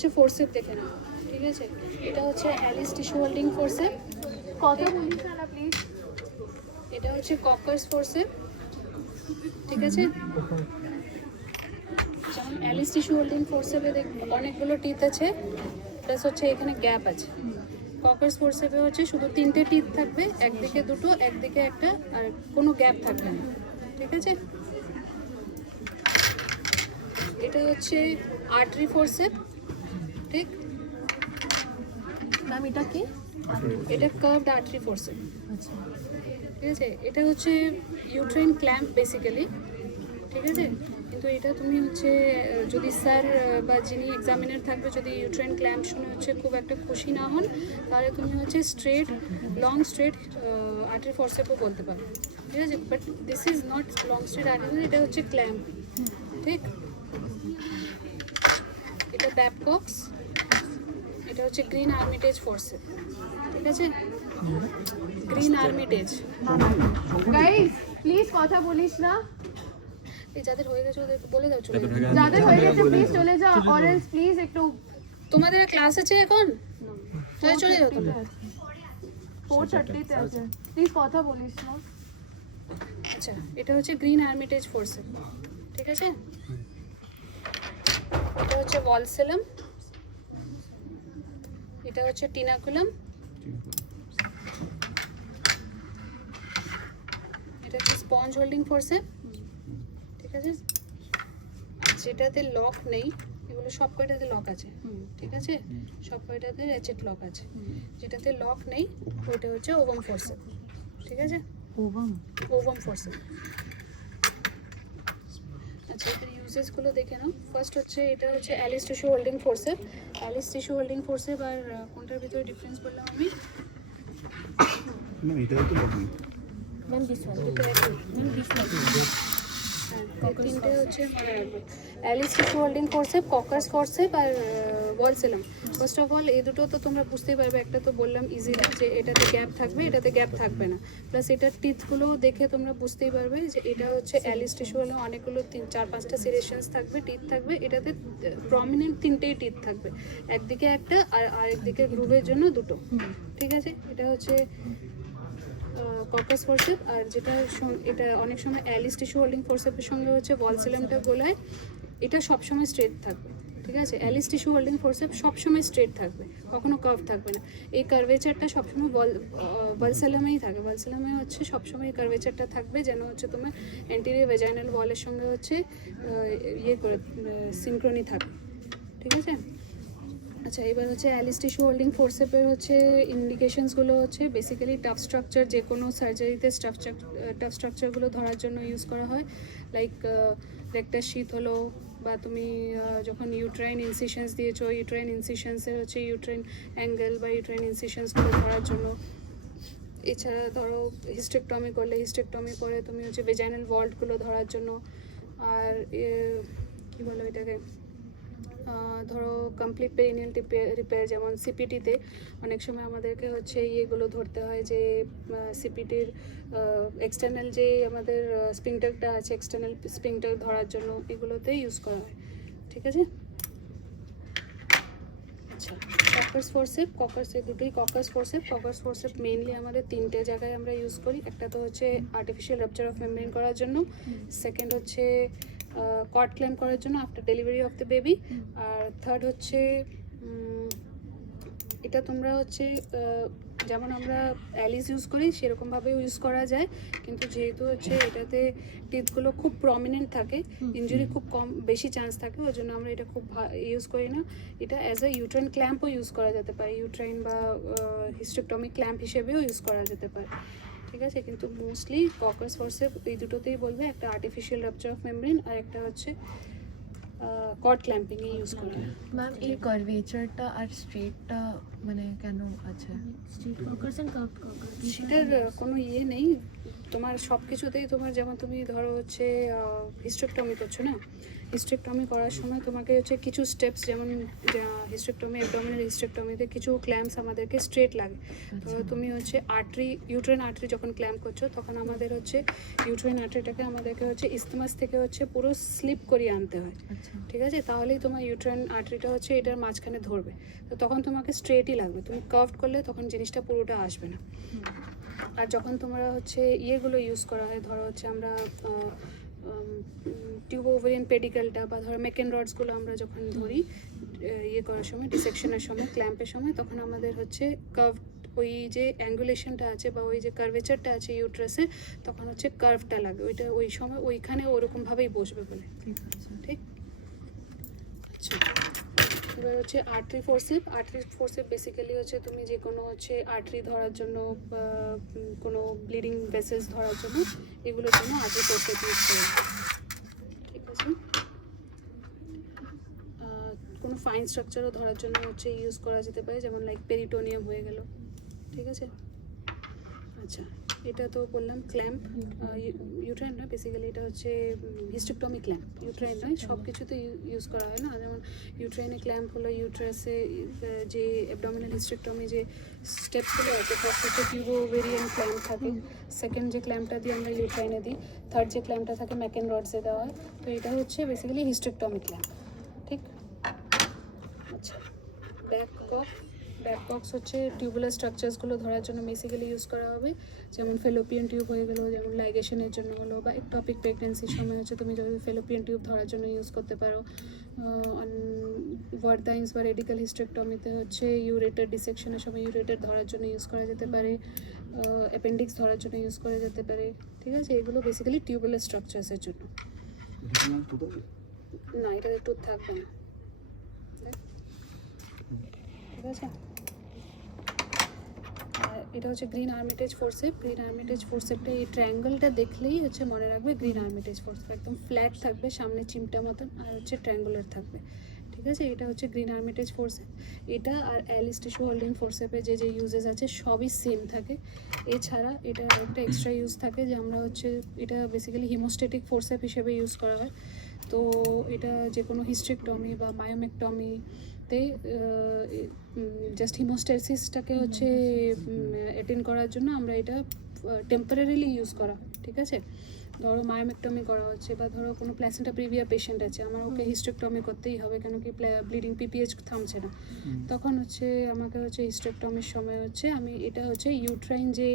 হচ্ছে ফোরসেপ দেখে নাও, ঠিক আছে। এটা হচ্ছে অ্যালিস টিস্যু হোল্ডিং ফোরসেপ। কথা বলিস না প্লিজ। এটা হচ্ছে ককার্স ফোরসেপ, ঠিক আছে। যেমন অ্যালিস টিস্যু হোল্ডিং ফোরসেপে অনেকগুলো টিথ আছে, প্লাস হচ্ছে এখানে গ্যাপ আছে। ককার্স ফোরসেপে হচ্ছে শুধু 3টে টিথ থাকবে, একদিকে 2টো, একদিকে একটা, আর কোনো গ্যাপ থাকবে না, ঠিক আছে। এটা হচ্ছে আর্টারি ফোরসেপ, ঠিক। ম্যাম এটা কি? এটা কার্ভড আর্টারি ফোরসেপ, আচ্ছা, ঠিক আছে। এটা হচ্ছে ইউট্রাইন ক্ল্যাম্প বেসিক্যালি, ঠিক আছে। কিন্তু এটা তুমি হচ্ছে যদি স্যার বা যিনি এক্সামিনার থাকবে যদি ইউট্রাইন ক্ল্যাম্প শুনে হচ্ছে খুব একটা খুশি না হন, তাহলে তুমি হচ্ছে স্ট্রেট লং স্ট্রেট আর্টারি ফোরসেপও বলতে পারো, ঠিক আছে। But this is not long straight artery, এটা হচ্ছে ক্ল্যাম্প, ঠিক। এটা ব্যাবকক্স, এটা হচ্ছে গ্রিন আর্মিটেজ ফোরসেপ, ঠিক আছে। গ্রিন আর্মিটেজ। গাইস প্লিজ কথা বলিস না। এই যাদের হয়ে গেছে ওদের বলে দাও চলে যাও। যাদের হয়ে গেছে প্লিজ চলে যাও, অর এলস প্লিজ একটু। তোমাদের ক্লাস আছে এখন, তাহলে চলে যাও তোমরা। 4:30 তে আছে, প্লিজ কথা বলিস না। আচ্ছা, এটা হচ্ছে গ্রিন আর্মিটেজ ফোরসেপ, ঠিক আছে। এটা হচ্ছে ভলসেলাম, এটা হচ্ছে টিনাকুলাম, এটা হচ্ছে স্পঞ্জ হোল্ডিং ফোরসেপ, ঠিক আছে। যেটাতে লক নেই, এগুলো সব কয়টাতে লক আছে, ঠিক আছে। সব কয়টাতে র্যাচেট লক আছে। যেটাতে লক নেই ওইটা হচ্ছে ওভাম ফোরসেপ, ঠিক আছে। Ovum forceps. আচ্ছা, এটার ইউজেসগুলো দেখে নাও। ফার্স্ট হচ্ছে এটা হচ্ছে Allis tissue holding forceps. Allis tissue holding forceps আর কোনটার ভিতরে ডিফারেন্স বললাম আমি? না এটা তো লাগবে ম্যাম দিস ওয়ান, দুটো একই। তিনটে হচ্ছে মনে রাখবো, Allis tissue holding forceps, Kocher's forceps আর ভলসেলাম। ফার্স্ট অফ অল এই দুটো তো তোমরা বুঝতেই পারবে, একটা তো বললাম ইজিলি যে এটাতে গ্যাপ থাকবে, এটাতে গ্যাপ থাকবে না। প্লাস এটার টিথগুলো দেখে তোমরা বুঝতেই পারবে যে এটা হচ্ছে অ্যালিস টিস্যু হলে অনেকগুলো 4-5টা সিরেশনস থাকবে, টিথ থাকবে। এটাতে প্রমিনেন্ট 3টেই টিথ থাকবে, একদিকে একটা আর আরেকদিকে গ্রুভের জন্য 2টো, ঠিক আছে। এটা হচ্ছে ককাস ফোরসেপ। আর যেটা এটা অনেক সময় অ্যালিস টিস্যু হোল্ডিং ফোরসেপের সঙ্গে হচ্ছে ভলসেলামটা গোলায়, এটা সবসময় স্ট্রেট থাকবে, ঠিক আছে। অ্যালিস টিস্যু হোল্ডিং ফোরসেপ সবসময় স্ট্রেট থাকবে, কখনো কার্ভ থাকবে না। এই কার্ভেচারটা সবসময় ভলসেলামেই থাকে। ভলসেলামে হচ্ছে সবসময় এই কার্ভেচারটা থাকবে, যেন হচ্ছে তোমার অ্যান্টেরিয়র ভ্যাজাইনাল ওয়ালের সঙ্গে হচ্ছে ইয়ে করে সিনক্রনি থাকে, ঠিক আছে। আচ্ছা, এবার হচ্ছে অ্যালিস টিস্যু হোল্ডিং ফোরসেপের হচ্ছে ইন্ডিকেশনসগুলো হচ্ছে বেসিক্যালি টাফ স্ট্রাকচার, যে কোনো সার্জারিতে টাফ স্ট্রাকচারগুলো ধরার জন্য ইউজ করা হয়। লাইক রেক্টার শীত হলো, বা তুমি যখন ইউট্রাইন ইনসিশনস দিয়েছো, ইউট্রাইন ইনসিশনসের হচ্ছে ইউট্রাইন অ্যাঙ্গেল বা ইউট্রাইন ইনসিশনসগুলো ধরার জন্য। এছাড়া ধরো হিস্টেকটমি করলে, হিস্টেকটমি করে তুমি হচ্ছে ভেজাইনাল ভল্টগুলো ধরার জন্য। আর কী বলো এটাকে, ধরো কমপ্লিট পেরিনিয়াল রিপেয়ার, যেমন সিপিটিতে অনেক সময় আমাদেরকে হচ্ছে ইয়েগুলো ধরতে হয়, যে সিপিটির এক্সটার্নাল যে আমাদের স্পিংটারটা আছে, এক্সটার্নাল স্পিংটার ধরার জন্য এগুলোতে ইউজ করা হয়, ঠিক আছে। আচ্ছা, ককার্স ফোরসেপ, ককার্স, এই দুটোই caucus forceps. Kocher's forceps mainly আমাদের 3টে জায়গায় আমরা ইউজ করি। একটা তো হচ্ছে আর্টিফিশিয়াল রাপচার অফ মেমব্রেন করার জন্য, সেকেন্ড হচ্ছে কর্ড ক্ল্যাম্প করার জন্য after delivery of the baby, আর থার্ড হচ্ছে এটা তোমরা হচ্ছে যেমন আমরা অ্যালিস ইউজ করি সেরকমভাবেও ইউজ করা যায়, কিন্তু যেহেতু হচ্ছে এটাতে টিথগুলো খুব প্রমিনেন্ট থাকে, ইনজুরি খুব বেশি চান্স থাকে, ওই জন্য আমরা এটা খুব ইউজ করি না। এটা অ্যাজ আ ইউট্রাইন ক্ল্যাম্পও ইউজ করা যেতে পারে, ইউট্রাইন বা হিস্টেকটমিক ক্ল্যাম্প হিসেবেও ইউজ করা যেতে পারে, ঠিক আছে। কিন্তু মোস্টলি ককার্স ফোরসেপ এই দুটোতেই বলবে, একটা আর্টিফিশিয়াল রাপচার অফ মেমব্রেন আর একটা হচ্ছে কর্ড ক্ল্যাম্পিংয়ে ইউজ করা হয়। ম্যাম এই কার্ভেচারটা আর স্ট্রেটটা মানে কেন আছে? সেটার কোনো ইয়ে নেই, তোমার সব কিছুতেই তোমার, যেমন তুমি ধরো হচ্ছে হিস্টেকটমি করছো না, হিস্টেক্টমি করার সময় তোমাকে হচ্ছে কিছু স্টেপস, যেমন হিস্টেক্টমি, অ্যাবডোমিনাল হিস্টেক্টমিতে কিছু ক্ল্যাম্পস আমাদেরকে স্ট্রেট লাগে। তো তুমি হচ্ছে ইউট্রাইন আর্টারি যখন ক্ল্যাম্প করছো তখন আমাদের হচ্ছে ইউট্রাইন আর্টারিটাকে আমাদেরকে হচ্ছে ইসথমাস থেকে হচ্ছে পুরো স্লিপ করিয়ে আনতে হয়, আচ্ছা ঠিক আছে? তাহলেই তোমার ইউট্রাইন আর্টারিটা হচ্ছে এটার মাঝখানে ধরবে। তো তখন তোমাকে স্ট্রেটই লাগবে, তুমি কার্ভড করলে তখন জিনিসটা পুরোটা আসবে না। আর যখন তোমরা হচ্ছে ইয়েগুলো ইউজ করা হয়, ধরো হচ্ছে আমরা টিউব ওভারিয়ান পেডিকেলটা বা ধরো মেকেন রডসগুলো আমরা যখন ধরি ইয়ে করার সময়, ডিসেকশনের সময়, ক্ল্যাম্পের সময়, তখন আমাদের হচ্ছে কার্ভ, ওই যে অ্যাঙ্গুলেশনটা আছে বা ওই যে কার্ভেচারটা আছে ইউট্রাসে, তখন হচ্ছে কার্ভটা লাগে, ওইটা ওই সময় ওইখানে ওরকমভাবেই বসবে বলে। ঠিক আছে। ঠিক আচ্ছা, এবার হচ্ছে আর্টারি ফোরসেপ বেসিক্যালি হচ্ছে তুমি যে কোনো হচ্ছে আর্টারি ধরার জন্য বা কোনো ব্লিডিং ভেসেলস ধরার জন্য এগুলোর জন্য আর্টারি ফোরসেপ ইউজ করো, ঠিক আছে? কোনো ফাইন স্ট্রাকচারও ধরার জন্য হচ্ছে ইউজ করা যেতে পারে, যেমন লাইক পেরিটোনিয়াম হয়ে গেল, ঠিক আছে? আচ্ছা, এটা তো বললাম ক্ল্যাম্প, ইউট্রাইন নয় বেসিক্যালি, এটা হচ্ছে হিস্টেক্টমি ক্ল্যাম্প, ইউট্রাইন নয়, সব কিছুতে ইউজ করা হয় না। যেমন ইউট্রাইনে ক্ল্যাম্প হলো ইউট্রাসে যে অ্যাবডোমিনাল হিস্টেক্টমি যে স্টেপগুলো আছে, ফার্স্ট হচ্ছে টিউবোভেরিয়ান ক্ল্যাম্প থাকে, সেকেন্ড যে ক্ল্যাম্পটা দিয়ে আমরা ইউট্রাইনে দিই, থার্ড যে ক্ল্যাম্পটা থাকে ম্যাকেন রডসে দেওয়া হয়। তো এটা হচ্ছে বেসিক্যালি হিস্টেক্টমি ক্ল্যাম্প, ঠিক? আচ্ছা, ব্যাক বক্স হচ্ছে টিউবুলার স্ট্রাকচারসগুলো ধরার জন্য বেসিক্যালি ইউজ করা হবে, যেমন ফেলোপিয়ান টিউব হয়ে গেলো, যেমন লাইগেশনের জন্য হলো, বা একটপিক প্রেগনেন্সির সময় হচ্ছে তুমি যদি ফেলোপিয়ান টিউব ধরার জন্য ইউজ করতে পারো। ভার্দাইন্স বা রেডিক্যাল হিস্টেক্টমিতে হচ্ছে ইউরেটার ডিসেকশনের সময় ইউরেটার ধরার জন্য ইউজ করা যেতে পারে, অ্যাপেন্ডিক্স ধরার জন্য ইউজ করা যেতে পারে, ঠিক আছে? এগুলো বেসিক্যালি টিউবুলার স্ট্রাকচারসের জন্য। না, এটাতে টুথ থাকবে না, ঠিক আছে? আর এটা হচ্ছে গ্রিন আর্মিটেজ ফোরসেপটা এই ট্রায়াঙ্গেলটা দেখলেই হচ্ছে মনে রাখবে গ্রিন আর্মিটেজ ফোরসেপ, একদম ফ্ল্যাট থাকবে, সামনে চিমটা মতন, আর হচ্ছে ট্রায়াঙ্গুলার থাকবে, ঠিক আছে? এটা হচ্ছে গ্রিন আর্মিটেজ ফোরসেপ। এটা আর অ্যালিস টিস্যু হোল্ডিং ফোরসেপে যে যে ইউজেস আছে সবই সেম থাকে। এছাড়া এটা একটা এক্সট্রা ইউজ থাকে যে আমরা হচ্ছে এটা বেসিক্যালি হিমোস্ট্যাটিক ফোরসেপ হিসেবে ইউজ করা হয়। তো এটা যে কোনো হিস্টেক্টমি বা মায়োমেক্টমিতে জাস্ট হিমোস্ট্যাসিসটাকে হচ্ছে অ্যাটেন্ড করার জন্য আমরা এটা টেম্পোরারিলি ইউজ করা হয়, ঠিক আছে? ধরো মায়োমেক্টমি করা হচ্ছে বা ধরো কোনো প্ল্যাসেন্টা প্রিভিয়া পেশেন্ট আছে, আমার ওকে হিস্টেক্টমি করতেই হবে, কেন কি ব্লিডিং পিপিএইচ থামছে না, তখন হচ্ছে আমাকে হচ্ছে হিস্টেক্টমির সময় হচ্ছে আমি এটা হচ্ছে ইউট্রাইন যে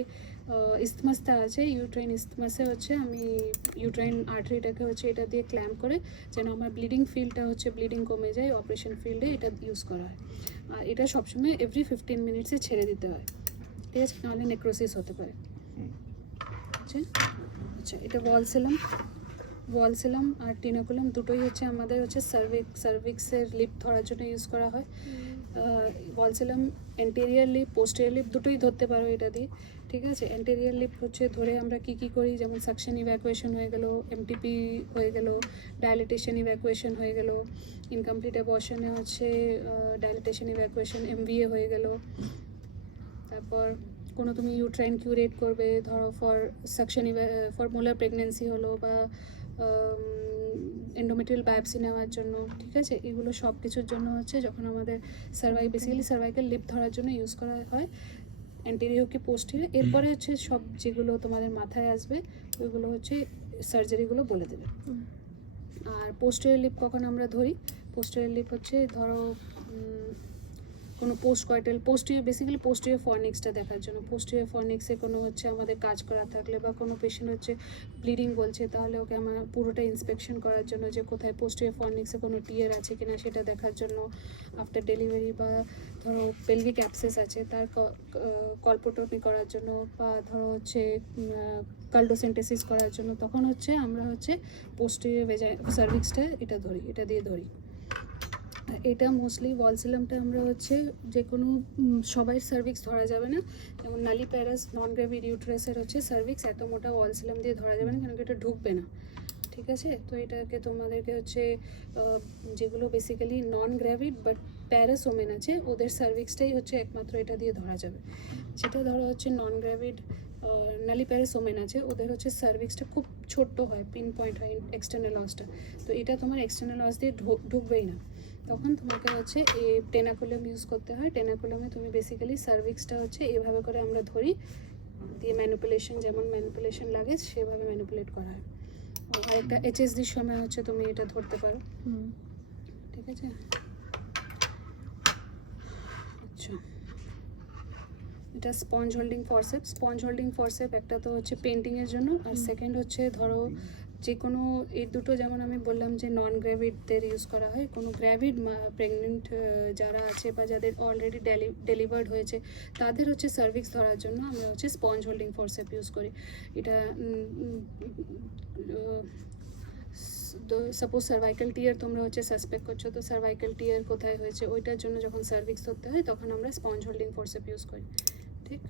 ইসথমাসটা আছে, ইউট্রাইন ইসথমাসে হচ্ছে আমি ইউট্রাইন আর্টারিটাকে হচ্ছে এটা দিয়ে ক্ল্যাম্প করে যেন আমার ব্লিডিং ফিল্ডটা হচ্ছে ব্লিডিং কমে যায়, অপারেশন ফিল্ডে এটা ইউজ করা হয়। আর এটা সবসময় এভরি 15 মিনিটসে ছেড়ে দিতে হয়, ঠিক আছে? নাহলে নেক্রোসিস হতে পারে। আচ্ছা, এটা ওয়ালসেলাম আর টিনাকুলাম দুটোই হচ্ছে আমাদের হচ্ছে সার্ভিক্সের লিপ ধরার জন্য ইউজ করা হয়। ওয়ালসেলাম অ্যান্টেরিয়ার লিপ, পোস্টেরিয়ার লিপ দুটোই ধরতে পারো এটা দিয়ে, ঠিক আছে? অ্যান্টেরিয়ার লিপ হচ্ছে ধরে আমরা কি করি, যেমন সাকশন ইভ্যাকুয়েশন হয়ে গেল, এমটিপি হয়ে গেল, ডায়ালিটেশন ইভ্যাকুয়েশন হয়ে গেল, ইনকমপ্লিট অ্যাবর্শনে হচ্ছে ডায়ালিটেশন ইভ্যাকুয়েশন এমভিএ হয়ে গেল। তারপর কোনো তুমি ইউট্রাইন কিউরেট করবে, ধরো for suction for molar pregnancy হলো বা এন্ডোমেট্রিয়াল বায়োপসি নেওয়ার জন্য, ঠিক আছে? এগুলো সব কিছুর জন্য হচ্ছে যখন আমাদের বেসিক্যালি সার্ভাইকাল লিপ ধরার জন্য ইউজ করা হয়, অ্যান্টেরিয়র কি পোস্টেরিয়র। এরপরে হচ্ছে সব যেগুলো তোমাদের মাথায় আসবে ওইগুলো হচ্ছে সার্জারিগুলো বলে দেবে। আর পোস্টেরিয়র লিপ কখন আমরা ধরি, পোস্টেরিয়র লিপ হচ্ছে ধরো কোনো বেসিক্যালি পোস্টেরিয়র ফর্নিক্সটা দেখার জন্য, পোস্টেরিয়র ফর্নিক্সে কোনো হচ্ছে আমাদের কাজ করা থাকলে বা কোনো পেশেন্ট হচ্ছে ব্লিডিং বলছে, তাহলে ওকে আমার পুরোটা ইন্সপেকশন করার জন্য যে কোথায় পোস্টেরিয়র ফর্নিক্সে কোনো টিয়ার আছে কিনা সেটা দেখার জন্য, আফটার ডেলিভারি, বা ধরো পেলভিক অ্যাবসেস আছে তার কলপোটমি করার জন্য, বা ধরো হচ্ছে কাল্ডোসেন্টেসিস করার জন্য, তখন হচ্ছে আমরা হচ্ছে পোস্টেরিয়র সার্ভিক্সটা এটা দিয়ে ধরি। এটা মোস্টলি ওয়ালসেলামটা আমরা হচ্ছে যে কোনো সবাই সার্ভিক্স ধরা যাবে না, যেমন নালি প্যারাস নন গ্র্যাভিড ইউট্রাসের হচ্ছে সার্ভিক্স এত মোটা ওয়ালসেলাম দিয়ে ধরা যাবে না, কেন কি এটা ঢুকবে না, ঠিক আছে? তো এটাকে তোমাদেরকে হচ্ছে যেগুলো basically non gravid but প্যারাস women আছে ওদের সার্ভিক্সটাই হচ্ছে একমাত্র এটা দিয়ে ধরা যাবে। যেটা ধরো হচ্ছে নন গ্র্যাভিড নালিপ্যারাস ওমেন আছে, ওদের হচ্ছে সার্ভিক্সটা খুব ছোট্ট হয়, পিন পয়েন্ট হয় এক্সটার্নাল অসটা, তো এটা তোমার এক্সটার্নাল অস দিয়ে ঢুকবেই না, তখন তোমাকে হচ্ছে এই টেনাকুলাম ইউজ করতে হয়। টেনাকুলামে তুমি বেসিক্যালি সার্ভিক্সটা হচ্ছে এভাবে করে আমরা ধরি, দিয়ে ম্যানিপুলেশন, যেমন ম্যানিপুলেশন লাগে সেভাবে ম্যানিপুলেট করা হয়। আর একটা এইচএসডির সময় হচ্ছে তুমি এটা ধরতে পারো, ঠিক আছে। আচ্ছা, এটা sponge holding forcep. Sponge holding forcep একটা তো হচ্ছে পেন্টিংয়ের জন্য, আর সেকেন্ড হচ্ছে ধরো যে কোনো এই দুটো, যেমন আমি বললাম যে নন গ্র্যাভিডদের ইউজ করা হয়, কোনো গ্র্যাভিড প্রেগনেন্ট যারা আছে বা যাদের অলরেডি ডেলিভার্ড হয়েছে তাদের হচ্ছে সার্ভিক্স ধরার জন্য আমরা হচ্ছে স্পঞ্জ হোল্ডিং ফরসেপ ইউজ করি। এটা সাপোজ সার্ভাইকাল টিয়ার তোমরা হচ্ছে সাসপেক্ট করছো, তো সার্ভাইকাল টিয়ার কোথায় হয়েছে ওইটার জন্য যখন সার্ভিক্স ধরতে হয় তখন আমরা স্পঞ্জ হোল্ডিং ফোরসেপ ইউজ করি, ঠিক।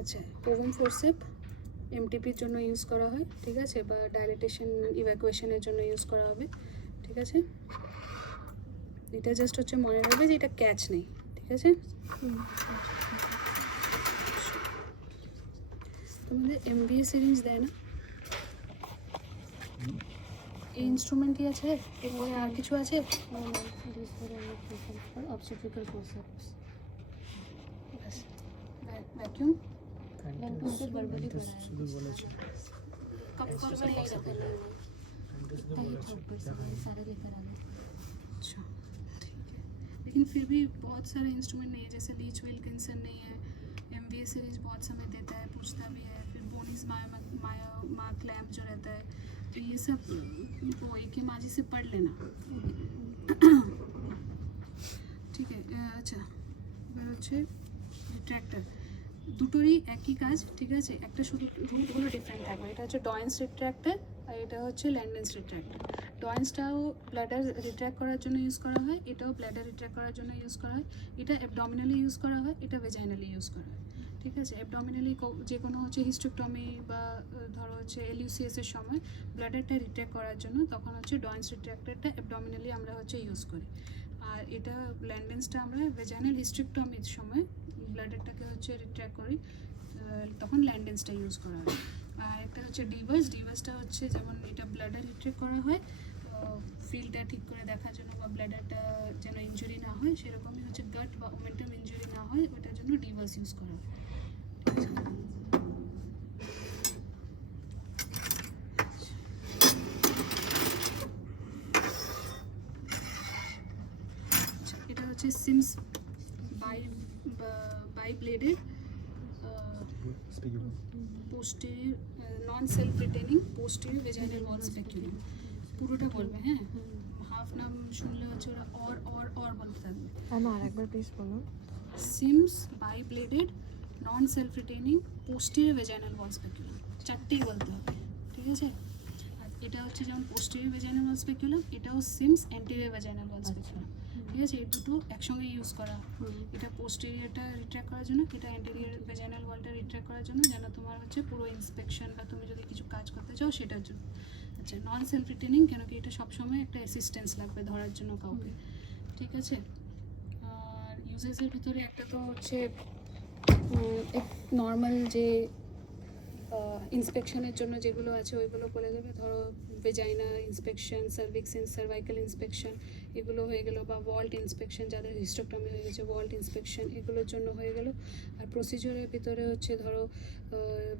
আচ্ছা, ওভম ফোরসেপ এমটিপির জন্য ইউজ করা হয়, ঠিক আছে, বা ডাইলেটেশন ইভ্যাকুয়েশনের জন্য ইউজ করা হবে, ঠিক আছে। এটা জাস্ট হচ্ছে মনে রাখবে যে এটা ক্যাচ নেই, ঠিক আছে। তোমাদের এমবিএ সিরিঞ্জ দেয় না, এই ইনস্ট্রুমেন্টই আছে, এরপরে আর কিছু আছে? obstetrical forceps ভ্যাকিউম सिर्फ verbally पढ़ा है শুধু বলেছে कब करवे नहीं रखा है। इतना ही था ऊपर से मैंने सारे लेकर आ गए अच्छा, ठीक है, लेकिन फिर भी बहुत सारे इंस्ट्रूमेंट नहीं है, जैसे लीच विल्किंसन नहीं है, एमवीए सीरीज बहुत समय देता है, पूछता भी है, फिर बोनिस माया क्लैम्प जो रहता है, तो ये सब वो एक ही माजी से पढ़ लेना, ठीक है। अच्छा, এবার হচ্ছে রিট্র্যাক্টর, দুটোরই একই কাজ, ঠিক আছে, একটা শুধু রুটগুলো ডিফারেন্ট থাকবে। এটা হচ্ছে ডয়েন্স রিট্র্যাক্টর আর এটা হচ্ছে ল্যান্ডেন্স রিট্র্যাক্টর। ডয়েন্সটাও ব্লাডার রিট্র্যাক্ট করার জন্য ইউজ করা হয়, এটাও ব্লাডার রিট্র্যাক্ট করার জন্য ইউজ করা হয়। এটা অ্যাবডোমিনালি ইউজ করা হয়, এটা ভেজাইনালি ইউজ করা হয়, ঠিক আছে। অ্যাবডোমিনালি যে কোনো হচ্ছে হিস্টেক্টমি বা ধরো হচ্ছে এলইউসিএস এর সময় ব্লাডারটা রিট্র্যাক্ট করার জন্য তখন হচ্ছে ডয়েন্স রিট্র্যাক্টরটা অ্যাবডোমিনালি আমরা হচ্ছে ইউজ করি, আর এটা ল্যান্ডেন্সটা আমরা ভেজাইনাল হিস্টেক্টমির সময় ব্লাডারটাকে হচ্ছে রিট্র্যাক্ট করি, তখন ল্যান্ডেন্সটা ইউজ করা হয়। আর একটা হচ্ছে ডিভার্সটা হচ্ছে যেমন এটা ব্লাডার রিট্র্যাক্ট করা হয় ফিল্ডটা ঠিক করে দেখার জন্য বা ব্লাডারটা যেন ইনজুরি না হয়, সেরকমই হচ্ছে গাট বা ওমেন্টাম ইনজুরি না হয় ওটার জন্য ডিভার্স ইউজ করা হয়, ঠিক আছে। আচ্ছা, এটা হচ্ছে Sims by bladed posterior non self retaining posterior vaginal wall speculum, পুরোটা বলবে, হ্যাঁ, হাফ নাম শুনলে হচ্ছে ওরা অর বলতে থাকবে। আর একবার প্লিজ বলুন। Sims by bladed non self retaining posterior vaginal wall speculum, চারটেই বলতে হবে, ঠিক আছে। আর এটা হচ্ছে যেমন পোস্টেরিয়র ভেজাইনাল ওয়াল স্পেকুলাম, এটাও Sims anterior vaginal wall speculum, ঠিক আছে। এই দুটো একসঙ্গে ইউজ করা হয়, এটা পোস্টেরিয়রটা রিট্র্যাক্ট করার জন্য, এটা অ্যান্টেরিয়র ভেজাইনাল ওয়ালটা রিট্র্যাক্ট করার জন্য, যেন তোমার হচ্ছে পুরো ইন্সপেকশন বা তুমি যদি কিছু কাজ করতে চাও সেটার জন্য। আচ্ছা, নন সেলফ রিটেনিং কেন কি এটা সবসময় একটা অ্যাসিস্ট্যান্স লাগবে ধরার জন্য কাউকে, ঠিক আছে। আর ইউজেসের ভিতরে একটা তো হচ্ছে নর্মাল যে ইন্সপেকশনের জন্য যেগুলো আছে ওইগুলো বলে দেবে, ধরো ভেজাইনা ইন্সপেকশন, সার্ভাইকাল ইন্সপেকশন এগুলো হয়ে গেলো, বা ওয়াল্ট ইন্সপেকশন যাদের হিস্টোক্টমি হয়ে গেছে ওয়াল্ট ইন্সপেকশন এগুলোর জন্য হয়ে গেলো। আর প্রসিজারের ভিতরে হচ্ছে ধরো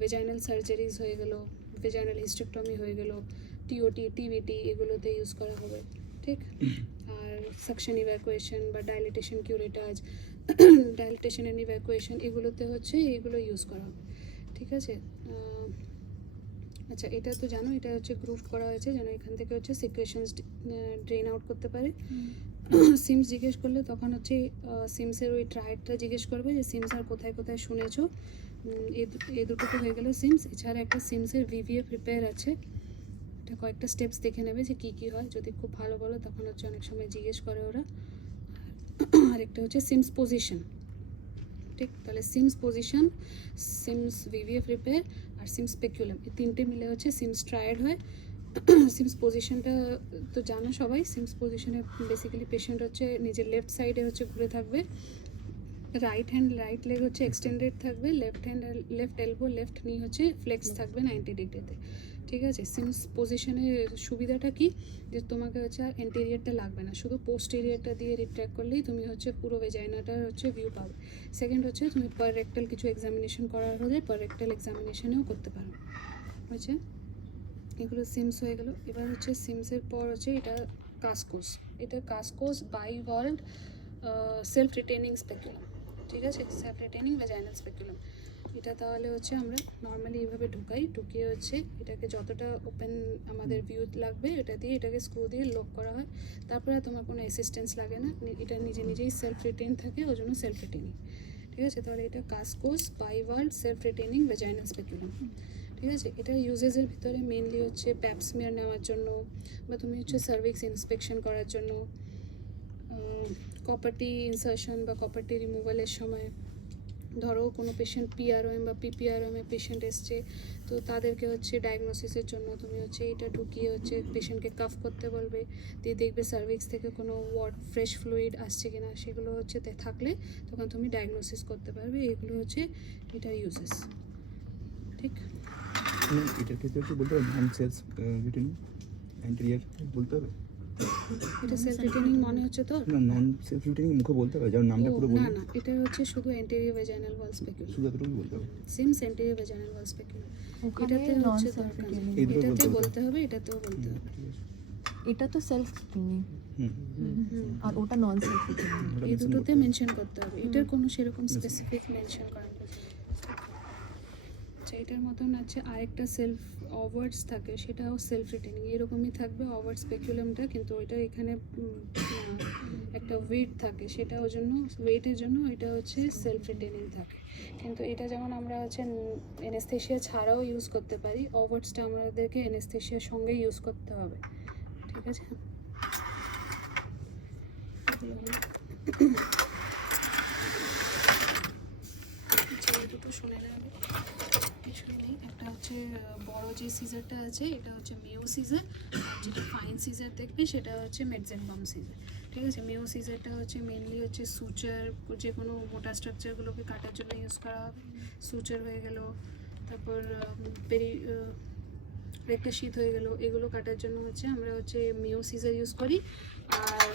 ভেজাইনাল সার্জারিজ হয়ে গেলো, ভেজাইনাল হিস্টোক্টমি হয়ে গেলো, টিওটি টিবিটি এগুলোতে ইউজ করা হবে, ঠিক। আর সাকশন ইভ্যাকুয়েশন বা ডাইলেটেশন কিউরেটাজ, ডাইলেটেশন অ্যান্ড ইভ্যাকুয়েশন এগুলোতে হচ্ছে এগুলো ইউজ করা হবে, ঠিক আছে। আচ্ছা, এটা তো জানো এটা হচ্ছে গ্রুভ করা হয়েছে যেন এখান থেকে হচ্ছে সিক্রেশনস ড্রেন আউট করতে পারে। সিমস জিজ্ঞেস করলে তখন হচ্ছে সিমসের ওই ট্রাইডটা জিজ্ঞেস করবে যে সিমস আর কোথায় কোথায় শুনেছো, এই দুটো তো হয়ে গেল সিমস। এছাড়া একটা সিমসের ভিভিএফ রিপেয়ার আছে, এটা কয়েকটা স্টেপস দেখে নেবে যে কী কী হয়, যদি খুব ভালো বলো তখন হচ্ছে অনেক সময় জিজ্ঞেস করে ওরা। আর একটা হচ্ছে সিমস পজিশন, ঠিক। তাহলে Sims position, Sims VVF repair আর সিমস স্পেকুলাম এই তিনটে মিলে হচ্ছে সিমস ট্রায়েড হয়। সিমস পজিশনটা তো জানো সবাই, সিমস পজিশনে বেসিক্যালি পেশেন্ট হচ্ছে নিজের লেফট সাইডে হচ্ছে ঘুরে থাকবে, রাইট লেগ হচ্ছে এক্সটেন্ডেড থাকবে, লেফট এলবো লেফট নি হচ্ছে ফ্লেক্স থাকবে 90 ডিগ্রিতে। ঠিক আছে, সিমস পজিশনের সুবিধাটা কি, যে তোমাকে হচ্ছে আর এন্টেরিয়ারটা লাগবে না, শুধু পোস্টেরিয়ারটা দিয়ে রিট্র্যাক্ট করলেই তুমি হচ্ছে পুরো ভেজাইনাটার হচ্ছে ভিউ পাবে। সেকেন্ড হচ্ছে তুমি পার রেক্টাল কিছু এক্সামিনেশন করার হলে পার রেক্টাল এক্সামিনেশনেও করতে পারো। হচ্ছে এগুলো সিমস হয়ে গেল। এবার হচ্ছে সিমসের পর হচ্ছে এটা কাসকোস। এটা কাসকোস বাইভলভড সেলফ রিটেনিং স্পেকুলাম। ঠিক আছে, সেলফ রিটেনিং ভ্যাজাইনাল স্পেকুলাম। এটা তাহলে হচ্ছে আমরা নর্মালি এইভাবে ঢুকিয়ে হচ্ছে এটাকে যতটা ওপেন আমাদের ভিউ লাগবে এটা দিয়ে এটাকে স্ক্রু দিয়ে লক করা হয়। তারপরে তোমার কোনো অ্যাসিস্ট্যান্স লাগে না, এটা নিজেই সেলফ রিটেন থাকে, ওই জন্য সেলফ রিটেনিং। ঠিক আছে, তাহলে এটা কাসকোস বাইভলভড সেলফ রিটেনিং ভ্যাজাইনাল স্পেকুলাম। ঠিক আছে, এটা ইউজেসের ভিতরে মেনলি হচ্ছে প্যাপসমিয়ার নেওয়ার জন্য, বা তুমি হচ্ছে সার্ভিক্স ইন্সপেকশন করার জন্য, কপারটি ইনসার্শন বা কপারটি রিমুভালের সময়, ধরো কোনো পেশেন্ট পিআরওএম বা পিপিআরওএমের পেশেন্ট এসছে, তো তাদেরকে হচ্ছে ডায়াগনোসিসের জন্য তুমি হচ্ছে এটা ঢুকিয়ে হচ্ছে পেশেন্টকে কাফ করতে বলবে, দিয়ে দেখবে সার্ভিক্স থেকে কোনো ফ্রেশ ফ্লুইড আসছে কিনা, সেগুলো হচ্ছে থাকলে তখন তুমি ডায়াগনোসিস করতে পারবে। এগুলো হচ্ছে এটার ইউজেস। ঠিক, এটার ক্ষেত্রে একটু বলতে হবে নন সেলস রিটেনিং অ্যান্টেরিয়ার বলতে হবে এটা সেলফ রিটেনিং মনে হচ্ছে তো? না, নন সেলফ রিটেনিং মুখে বলতে হবে, যার নামটা পুরো না বলুন। না, এটা হচ্ছে শুধু অ্যান্টেরিয়র ভ্যাজাইনাল ওয়াল স্পেকুলাম, শুধু এতটুকু বলতে হবে। সিমস অ্যান্টেরিয়র ভ্যাজাইনাল ওয়াল স্পেকুলাম। ওখানে এটাতে নন হচ্ছে সেলফ দরকার নেই, রিটেনিং, এই দুটো এটাতে বলতে বলতে হবে, এটাতেও বলতে হবে। ঠিক আছে। এটা তো সেলফ রিটেনিং হুম, আর ওটা নন সেলফ রিটেনিং। ওটা এই mention দুটোতে করতে হবে। মেনশন করতে হবে, এটার কোনো সেরকম স্পেসিফিক মেনশন করা নেই। আচ্ছা, এটার মতন আছে আরেকটা সেলফ অওয়ার্ডস থাকে, সেটাও সেলফ রিটেনিং এরকমই থাকবে অওয়ার্ড স্পেকুলামটা, কিন্তু ওইটা এখানে একটা ওয়েট থাকে, সেটা ওই জন্য ওয়েটের জন্য এটা হচ্ছে সেলফ রিটেনিং থাকে। কিন্তু এটা যেমন আমরা হচ্ছে এনেস্থেশিয়া ছাড়াও ইউজ করতে পারি, অওয়ার্ডসটা আমাদেরকে এনেস্থেশিয়ার সঙ্গে ইউজ করতে হবে। ঠিক আছে, এগুলো হলো। আচ্ছা, এই দুটো শুনে নেবে, কিছুই নেই। একটা হচ্ছে বড় যে সিজারটা আছে এটা হচ্ছে মেও সিজার, আর যেটা ফাইন সিজার দেখবে সেটা হচ্ছে মেডজেনবাম সিজার। ঠিক আছে, মেও সিজারটা হচ্ছে মেনলি হচ্ছে সুচার, যে কোনো মোটা স্ট্রাকচারগুলোকে কাটার জন্য ইউজ করা হবে। সুচার হয়ে গেল, তারপর রেক্টা শীত হয়ে গেল, এগুলো কাটার জন্য হচ্ছে আমরা হচ্ছে মেও সিজার ইউজ করি। আর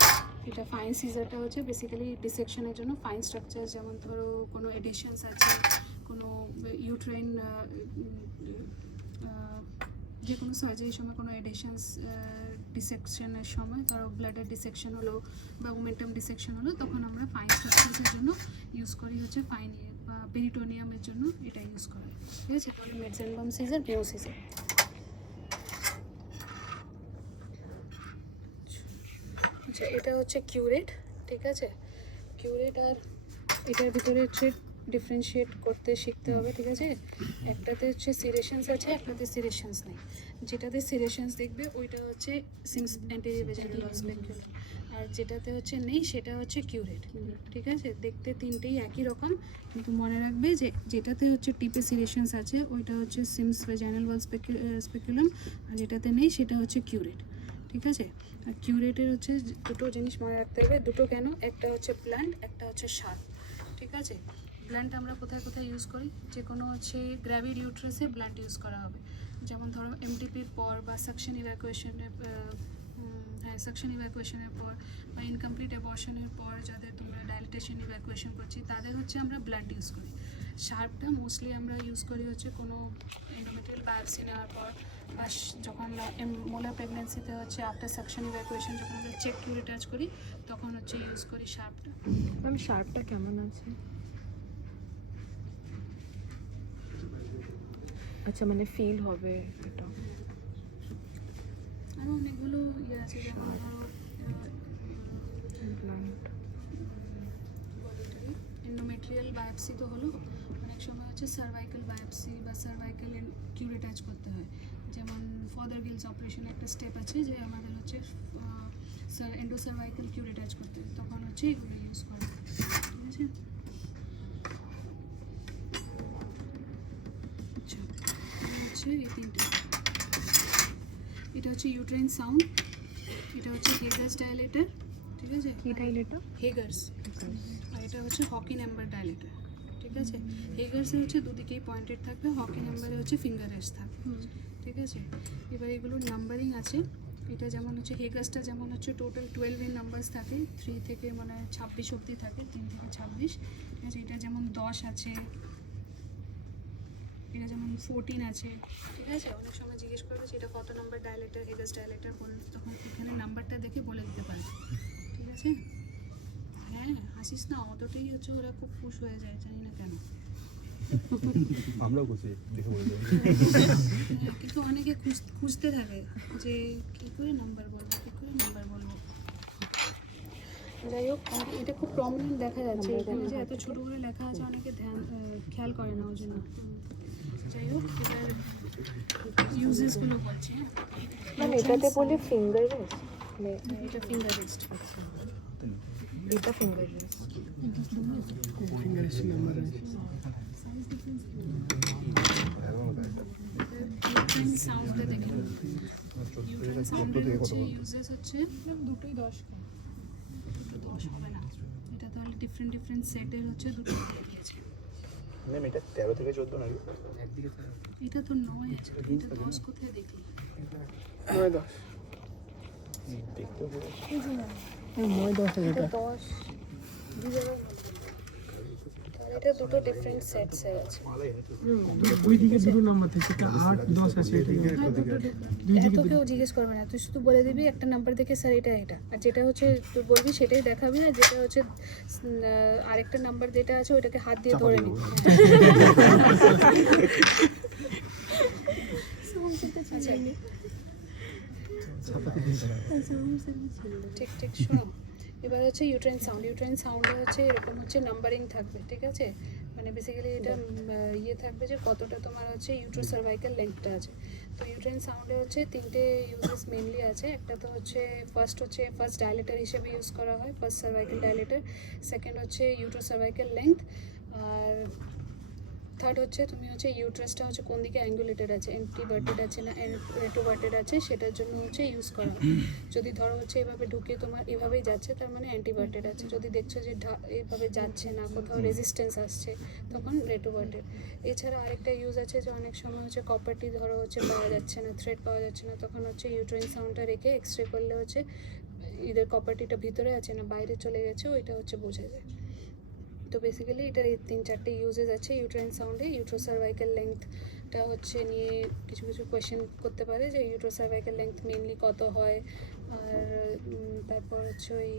এটা ফাইন সিজারটা হচ্ছে বেসিক্যালি ডিসেকশনের জন্য ফাইন স্ট্রাকচার, যেমন ধরো কোনো এডিশনস আছে, কোনো ইউট্রাইন যে কোনো সার্জারির সময় কোনো এডিশনস ডিসেকশনের সময়, ধরো ব্লাডের ডিসেকশন হলো বা ওমেন্টাম ডিসেকশন হলো, তখন আমরা ফাইন স্ট্রাকচারের জন্য ইউজ করি হচ্ছে ফাইন বা পেরিটোনিয়ামের জন্য এটা ইউজ করা হয়। ঠিক আছে, মেডজেনবাম সিজার, মেও সিজার। আচ্ছা, এটা হচ্ছে কিউরেট। ঠিক আছে, কিউরেট আর এটার ভিতরে হচ্ছে ডিফারেন্সিয়েট করতে শিখতে হবে। ঠিক আছে, একটাতে হচ্ছে সিরেশনস আছে, একটাতে সিরেশনস নেই। যেটাতে সিরেশনস দেখবে ওইটা হচ্ছে সিমস অ্যান্টেরিয়র ভ্যাজাইনাল ওয়াল স্পেকুলাম, আর যেটাতে হচ্ছে নেই সেটা হচ্ছে কিউরেট। ঠিক আছে, দেখতে তিনটেই একই রকম, কিন্তু মনে রাখবে যে যেটাতে হচ্ছে টিপে সিরেশনস আছে ওইটা হচ্ছে সিমস ভ্যাজাইনাল ওয়াল স্পেকুলাম, আর যেটাতে নেই সেটা হচ্ছে কিউরেট। ঠিক আছে, আর কিউরেটের হচ্ছে দুটো জিনিস মনে রাখতে হবে। দুটো কেন, একটা হচ্ছে ব্লান্ট, একটা হচ্ছে শার্প। ঠিক আছে, ব্লান্ট আমরা কোথায় কোথায় ইউজ করি, যে কোনো হচ্ছে গ্র্যাভিড ইউট্রাসে ব্লান্ট ইউজ করা হবে, যেমন ধরো এমটিপির পর বা সাকশন ইভ্যাকুয়েশনের সাকশন ইভ্যাকুয়েশনের পর বা ইনকমপ্লিট অ্যাবর্শনের পর যাদের তোমরা ডাইলেটেশন ইভ্যাকুয়েশন করছি তাদের হচ্ছে আমরা ব্লান্ট ইউজ করি। শার্পটা মোস্টলি আমরা ইউজ করি হচ্ছে কোনো এন্ডোমেট্রিয়াল বায়োপসি নেওয়ার পর, বা যখন মোলার প্রেগনেন্সিতে হচ্ছে আফটার সাকশন ইভ্যাকুয়েশন যখন আমরা চেক কিউরেটাচ করি তখন হচ্ছে ইউজ করি শার্পটা। ম্যাম শার্পটা কেমন আছে? আচ্ছা, মানে ফিল হবে এটা? আরও অনেকগুলো ইয়ে আছে, যেমন ধরো ব্লান্ট এন্ডোমেট্রিয়াল বায়োপসি তো হলো, অনেক সময় হচ্ছে সার্ভাইকাল বায়োপসি বা সার্ভাইকাল কিউরেটাচ করতে হয়, যেমন ফদারগিলস অপারেশন একটা স্টেপ আছে যে আমাদের হচ্ছে এন্ডোসার্ভাইকাল কিউরেটাচ করতে হয়, তখন হচ্ছে এগুলো ইউজ করা হয়। ঠিক আছে, আচ্ছা, হচ্ছে এই তিনটে। এটা হচ্ছে ইউট্রাইন সাউন্ড, এটা হচ্ছে হেডাস ডায়ালেটার। ঠিক আছে? কি টাইল এটা? হেগার্স। আর এটা হচ্ছে হকি নাম্বার ডাইলেটর, ঠিক আছে? হেগার্সে হচ্ছে দুদিকেই পয়েন্টেড থাকবে, হকি নাম্বারে হচ্ছে ফিঙ্গার রেস্ট থাকবে, ঠিক আছে? এবার এগুলোর নাম্বারিং আছে। এটা যেমন হচ্ছে হেগার্সটা যেমন হচ্ছে টোটাল 12 এর নাম্বারস থাকে, 3 থেকে মানে 26 অবধি থাকে, 3 থেকে 26, ঠিক আছে? এটা যেমন 10 আছে, এটা যেমন 14 আছে, ঠিক আছে? অনেক সময় জিজ্ঞেস করবে যে এটা কত নাম্বার ডায়ালেটার, হেগার্স ডায়ালেটার, বললে তখন এখানে নাম্বারটা দেখে বলে দিতে পারে, ঠিক আছে? হ্যাঁ, হাসিস না, অতটাই হচ্ছে ওরা খুব খুশ হয়ে যায়, জানি না কেন। আমরাও খুশি দেখে বলে দেবো। হ্যাঁ, কিন্তু অনেকে খুঁজতে থাকে যে কী করে নাম্বার বলবো, কী করে নাম্বার বলবো। যাই হোক, আর এটা খুব প্রমিনেন্ট দেখা যাচ্ছে এখানে যে এত ছোটো করে লেখা আছে, অনেকে খেয়াল করে না ওই জন্য। যাই হোক, এবার ইউজেসগুলো বলছি। হ্যাঁ, মানে এটাতে বলে ফিঙ্গার রেস্ট, এটা ফিঙ্গার রেস্ট। এটা ফিঙ্গার রেস্ট। সাউন্ডটা দেখে সাউন্ডের হচ্ছে ইউজেস হচ্ছে দুটোই 10 কেন? 10 হবে না, এটা তাহলে ডিফারেন্ট সেটের হচ্ছে দুটো দিয়ে দিয়েছে। ম্যাম এটা 13 থেকে 14 নাকি? একদিকে এটা তো 9 আছে, এটা 10 কোথায় দেখলি? 9-10 দেখতে হবে। এটা 10 এটা দুটো ডিফারেন্ট সেটস আছে। ওইদিকে দুটো নাম্বার থেকে, একটা 8 10 আছে, এটা এত কেউ জিজ্ঞেস করবে না, তুই শুধু বলে দিবি একটা নাম্বার দেখে স্যার এটা এটা, আর যেটা হচ্ছে তুই বলবি সেটাই দেখাবি, আর যেটা হচ্ছে আরেকটা নাম্বার যেটা আছে ওটাকে হাত দিয়ে ধরে নিবি। ঠিক ঠিক শোনো, এবার হচ্ছে ইউট্রেন সাউন্ড। ইউট্রেন সাউন্ডে হচ্ছে এরকম হচ্ছে নাম্বারিং থাকবে, ঠিক আছে? মানে বেসিক্যালি এটা ইয়ে থাকবে যে কতটা তোমার হচ্ছে ইউট্রো সার্ভাইকাল লেন্থটা আছে। তো ইউট্রেন সাউন্ডে হচ্ছে তিনটে ইউজেস মেনলি আছে। একটা তো হচ্ছে ফার্স্ট ডায়ালেটার হিসেবে ইউজ করা হয়, ফার্স্ট সার্ভাইকাল ডায়ালেটার। সেকেন্ড হচ্ছে ইউট্রো সার্ভাইকাল লেন্থ। আর থার্ড হচ্ছে তুমি হচ্ছে ইউট্রাসটা হচ্ছে কোন দিকে অ্যাঙ্গুলেটেড আছে, এন্টিভার্টেড আছে না রেট্রোভার্টেড আছে, সেটার জন্য হচ্ছে ইউজ করা হয়। যদি ধরো হচ্ছে এভাবে ঢুকে তোমার এভাবেই যাচ্ছে, তার মানে অ্যান্টিভার্টেড আছে। যদি দেখছো যে এইভাবে যাচ্ছে না, কোথাও রেজিস্ট্যান্স আসছে, তখন রেট্রোভার্টেড। এছাড়া আরেকটা ইউজ আছে যে অনেক সময় হচ্ছে কপারটি ধরো হচ্ছে পাওয়া যাচ্ছে না, থ্রেড পাওয়া যাচ্ছে না, তখন হচ্ছে ইউট্রেন সাউন্ডটা রেখে এক্সরে করলে হচ্ছে এদের কপারটিটা ভিতরে আছে না বাইরে চলে গেছে, ওইটা হচ্ছে বোঝা যায়। তো বেসিক্যালি এটার এই 3-4টে ইউজেস আছে ইউট্রেন সাউন্ডে। ইউট্রোসার্ভাইকাল লেন্থটা হচ্ছে নিয়ে কিছু কিছু কোয়েশ্চেন করতে পারে যে ইউট্রোসার্ভাইকাল লেন্থ মেনলি কত হয়, আর তারপর হচ্ছে ওই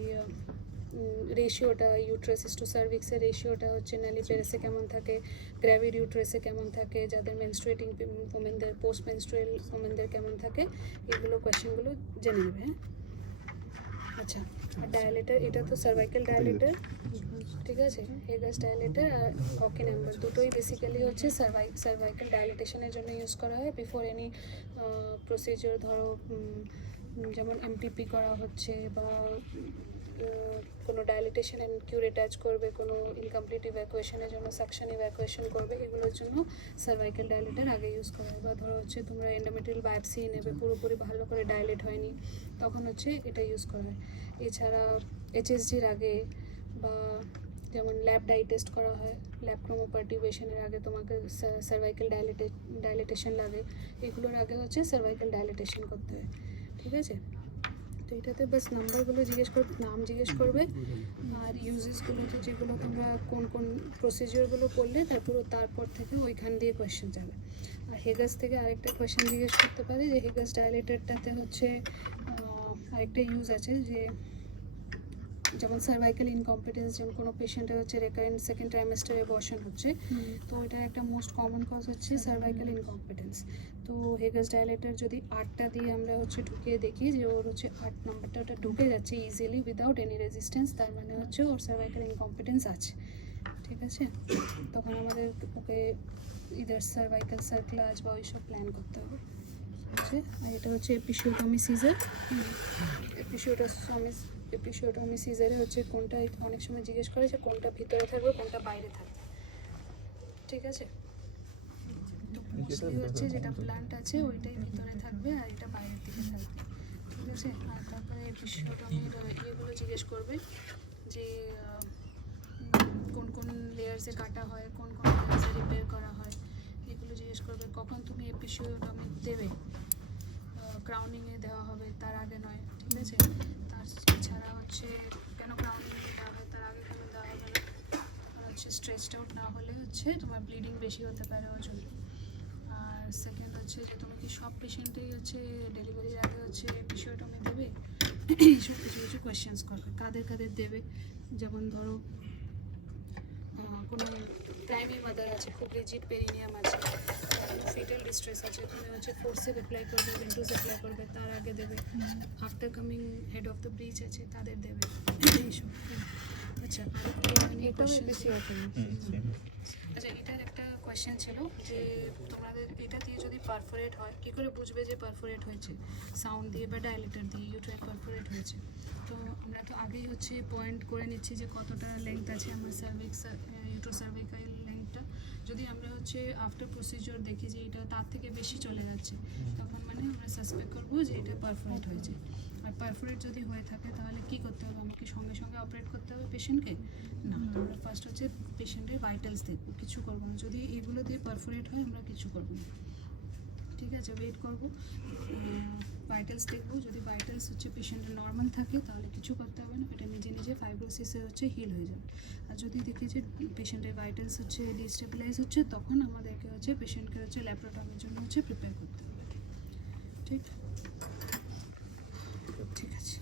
রেশিওটা ইউট্রাসিস টু সার্ভিক্সের রেশিওটা হচ্ছে ন্যালিপেরাসে কেমন থাকে, গ্র্যাভিড ইউট্রাসে কেমন থাকে, যাদের মেনস্ট্রুয়েটিং ওমেনদের, পোস্ট মেনস্ট্রুয়াল ওমেনদের কেমন থাকে, এগুলো কোয়েশ্চেনগুলো জেনে নেবে। হ্যাঁ, আচ্ছা। আর ডায়ালেটার, এটা তো সার্ভাইকাল ডায়ালেটার, ঠিক আছে? হেগার্স ডায়ালেটার আর হকি নাম্বার দুটোই বেসিক্যালি হচ্ছে সার্ভাইকাল ডায়ালিটেশনের জন্য ইউজ করা হয় বিফোর এনি প্রসিজার। ধরো যেমন এমপিপি করা হচ্ছে, বা কোনো ডায়ালিটেশন অ্যান্ড কিউর অ্যাটাচ করবে, কোনো ইনকমপ্লিট ইভ্যাকুয়েশনের জন্য সাকশন ইভ্যাকুয়েশন করবে, এগুলোর জন্য সার্ভাইকাল ডায়ালেটার আগে ইউজ করা হয়। বা ধরো হচ্ছে তোমরা এন্ডোমেট্রিয়াল বায়োপসি নেবে, পুরোপুরি ভালো করে ডায়ালেট হয়নি, তখন হচ্ছে এটা ইউজ করা হয়। এছাড়া এইচএসজির আগে, বা যেমন ল্যাব ডাই টেস্ট করা হয়, ল্যাব ক্রোমোপার্টিউবেশনের আগে তোমাকে সার্ভাইকাল ডায়ালিটেশন লাগে, এগুলোর আগে হচ্ছে সার্ভাইকাল ডায়ালিটেশন করতে হয়, ঠিক আছে? তো এটাতে বাস নাম্বারগুলো জিজ্ঞেস করবে, নাম জিজ্ঞেস করবে, আর ইউজেসগুলোতে যেগুলো তোমরা কোন কোন প্রসিজিওরগুলো করলে তারপর থেকে ওইখান দিয়ে কোয়েশ্চেন যাবে। আর হেগাস থেকে আরেকটা কোয়েশ্চেন জিজ্ঞেস করতে পারে যে হেগাস ডায়ালেটারটাতে হচ্ছে আরেকটা ইউজ আছে যে যেমন সার্ভাইকাল ইনকম্পিটেন্স, যেমন কোনো পেশেন্টের হচ্ছে রেকারেন্ট সেকেন্ড ট্রাইমেস্টারে অ্যাবর্শন হচ্ছে, তো এটা একটা মোস্ট কমন কজ হচ্ছে সার্ভাইকাল ইনকম্পিটেন্স। তো হেগাস ডায়ালেটার যদি 8টা দিয়ে আমরা হচ্ছে ঢুকিয়ে দেখি যে ওর হচ্ছে 8 নাম্বারটা ওটা ঢুকে যাচ্ছে ইজিলি উইদাউট এনি রেজিস্ট্যান্স, তার মানে হচ্ছে ওর সার্ভাইকাল ইনকম্পিটেন্স আছে, ঠিক আছে? তখন আমাদের ওকে ইদার সার্ভাইকাল সার্ক্লাজ বা ওইসব প্ল্যান করতে হবে, ঠিক আছে? আর এটা হচ্ছে এপিসিওটমি সিজার। এপিসিওটমি সিজারে হচ্ছে কোনটা, অনেক সময় জিজ্ঞেস করে যে কোনটা ভিতরে থাকবে কোনটা বাইরে থাকবে, ঠিক আছে? তো মোস্টলি হচ্ছে যেটা প্ল্যান্ট আছে ওইটাই ভিতরে থাকবে আর এটা বাইরের দিকে থাকবে, ঠিক ঠিক আছে। আর তারপরে এপিসোডমির ইয়েগুলো জিজ্ঞেস করবে যে কোন কোন লেয়ার্সে কাটা হয়, কোন কোন লেয়ার্সে রিপেয়ার করা হয়, এগুলো জিজ্ঞেস করবে। কখন তুমি এপিসোডমি দেবে, ক্রাউনিংয়ে দেওয়া হবে তার আগে নয়, ঠিক আছে। তাছাড়া হচ্ছে কেন ক্রাউনিং দেওয়া হয়, তার আগে কেন দেওয়া হবে না, আর হচ্ছে স্ট্রেচড আউট না হলে হচ্ছে তোমার ব্লিডিং বেশি হতে পারে ওই জন্য। আর সেকেন্ড হচ্ছে যে তুমি কি সব পেশেন্টেই হচ্ছে ডেলিভারির আগে হচ্ছে এপিসোডমি দেবে, এইসব কিছু কিছু কোয়েশ্চেন্স করবে। কাদের কাদের দেবে, যেমন ধরো কোনো প্রাইমারি মাদার আছে, খুব রিজিড পেরিনিয়াম আছে, কোনো ফিটাল ডিস্ট্রেস আছে, তুমি হচ্ছে ফোর্সেপ অ্যাপ্লাই করবে, ভেন্টুস অ্যাপ্লাই করবে, তার আগে দেবে। After coming head of the bridge আছে, তাদের দেবে, এইসব। আচ্ছা, এটাও এবিসি ওপেন। আচ্ছা, এটার একটা কোয়েশ্চেন ছিল যে তোমাদের এটা দিয়ে যদি পারফোরেট হয়, কী করে বুঝবে যে পারফোরেট হয়েছে? সাউন্ড দিয়ে বা ডায়ালিটার দিয়ে ইউট্রাইট পারফোরেট হয়েছে। তো আমরা তো আগেই হচ্ছে পয়েন্ট করে নিচ্ছি যে কতটা লেংথ আছে আমার সার্ভিক্স, ইউট্রোসার্ভিক্যাল লেংথটা। যদি আমরা হচ্ছে আফটার প্রসিজিওর দেখি যে এটা তার থেকে বেশি চলে যাচ্ছে, তখন মানে আমরা সাসপেক্ট করবো যে এটা পারফোরেট হয়েছে। আর পারফোরেট যদি হয়ে থাকে তাহলে কি করতে হবে? আমাকে সঙ্গে সঙ্গে অপারেট করতে হবে পেশেন্টকে? না, আমরা ফার্স্ট হচ্ছে পেশেন্টের ভাইটালস দেখবো, কিছু করবো না। যদি এগুলো দিয়ে পারফোরেট হয় আমরা কিছু করবো না, ঠিক আছে, ওয়েট করবো। ভাইটালস দেখবো, যদি ভাইটালস হচ্ছে পেশেন্টের নর্মাল থাকে তাহলে কিছু করতে হবে না, এটা নিজে নিজে ফাইব্রোসিসে হচ্ছে হিল হয়ে যাবে। আর যদি দেখি যে পেশেন্টের ভাইটালস হচ্ছে ডিস্টেবিলাইজ হচ্ছে, তখন আমাদেরকে হচ্ছে পেশেন্টকে হচ্ছে ল্যাপ্রোটমির জন্য হচ্ছে প্রিপেয়ার করতে হবে। ঠিক ঠিক আছে।